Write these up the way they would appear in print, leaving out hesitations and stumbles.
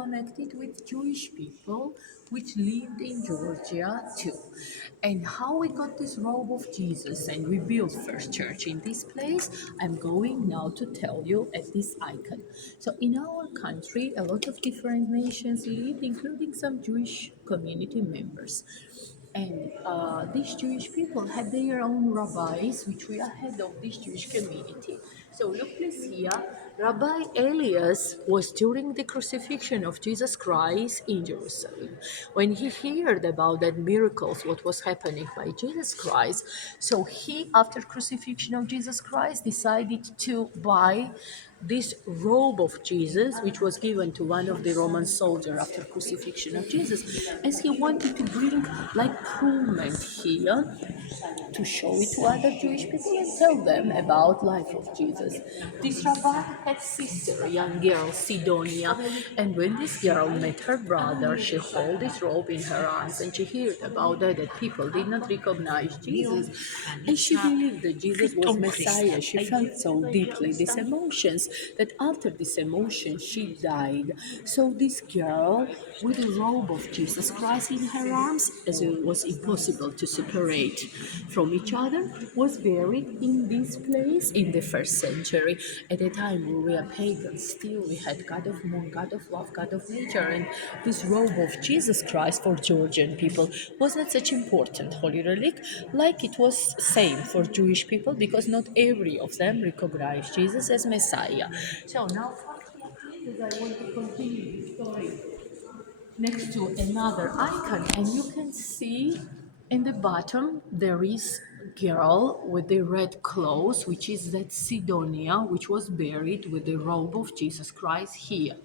connected with Jewish people which lived in Georgia too. And how we got this robe of Jesus and we built first church in this place, I'm going now to tell you at this icon. So in our country, a lot of different nations lived, including some Jewish community members. And these Jewish people had their own rabbis, which we are head of this Jewish community. So look please here, Rabbi Elias was during the crucifixion of Jesus Christ in Jerusalem. When he heard about that miracles, what was happening by Jesus Christ, so he, after crucifixion of Jesus Christ, decided to buy this robe of Jesus, which was given to one of the Roman soldiers after crucifixion of Jesus, as he wanted to bring like improvement here to show it to other Jewish people and tell them about life of Jesus. This rabbi had sister, a young girl, Sedonia, and when this girl met her brother, she held this robe in her arms and she heard about that people did not recognize Jesus, and she believed that Jesus was Messiah. She felt so deeply these emotions that after this emotion she died. So this girl with a robe of Jesus Christ in her arms, as it was impossible to separate from each other, was buried in this place in the first century. At the time we were pagans, still we had God of moon, God of love, God of nature, and this robe of Jesus Christ for Georgian people was not such important holy relic like it was same for Jewish people, because not every of them recognized Jesus as Messiah. So now from here, because I want to continue the story next to another icon, and you can see in the bottom there is a girl with the red clothes, which is that Sedonia, which was buried with the robe of Jesus Christ here.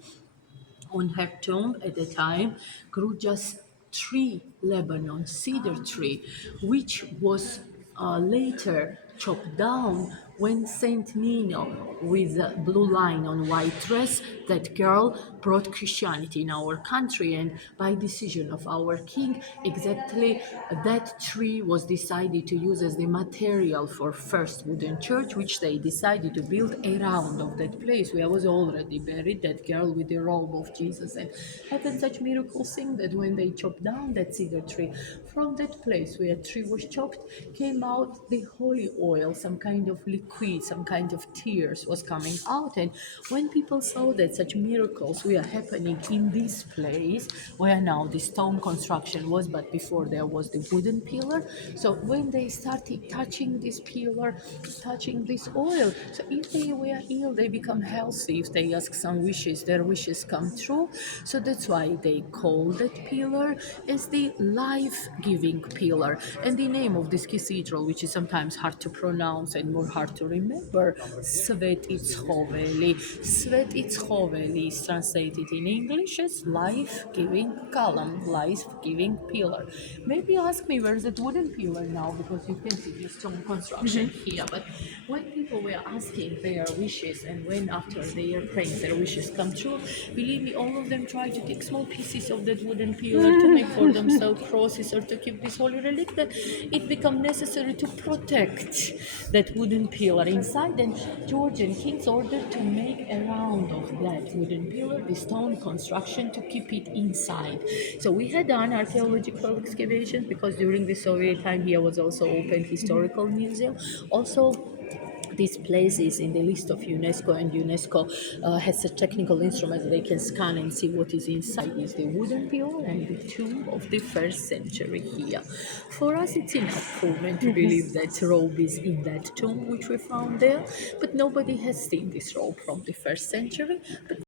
On her tomb at the time grew just tree, Lebanon cedar tree, which was later chopped down when Saint Nino, with a blue line on white dress, that girl brought Christianity in our country, and by decision of our king, exactly that tree was decided to use as the material for first wooden church, which they decided to build around of that place where was already buried that girl with the robe of Jesus. And happened such miracle thing that when they chopped down that cedar tree, from that place where a tree was chopped came out the holy oil, some kind of liquid, some kind of tears was coming out. And when people saw that such miracles were happening in this place where now the stone construction was, but before there was the wooden pillar, so when they started touching this pillar, touching this oil, so if they were ill they become healthy. If they ask some wishes, their wishes come true. So that's why they call that pillar as the life-giving pillar. And the name of this cathedral, which is sometimes hard to pronounce and more hard to remember, Svetitskhoveli is translated in English as life-giving column, life-giving pillar. Maybe you ask me where's that wooden pillar now, because you can see the stone construction here. But when people were asking their wishes, and when after they are praying their wishes come true, believe me, all of them try to take small pieces of that wooden pillar to make for themselves crosses or to keep this holy relic, that it become necessary to protect that wooden pillar inside. And Georgian kings ordered to make around of that wooden pillar the stone construction to keep it inside. So we had done archaeological excavations, because during the Soviet time here was also open historical museum. Also, this place is in the list of UNESCO, and UNESCO has a technical instrument that they can scan and see what is inside. Is the wooden pillar and the tomb of the first century here. For us, it's enough proven to believe that robe is in that tomb which we found there, but nobody has seen this robe from the first century. But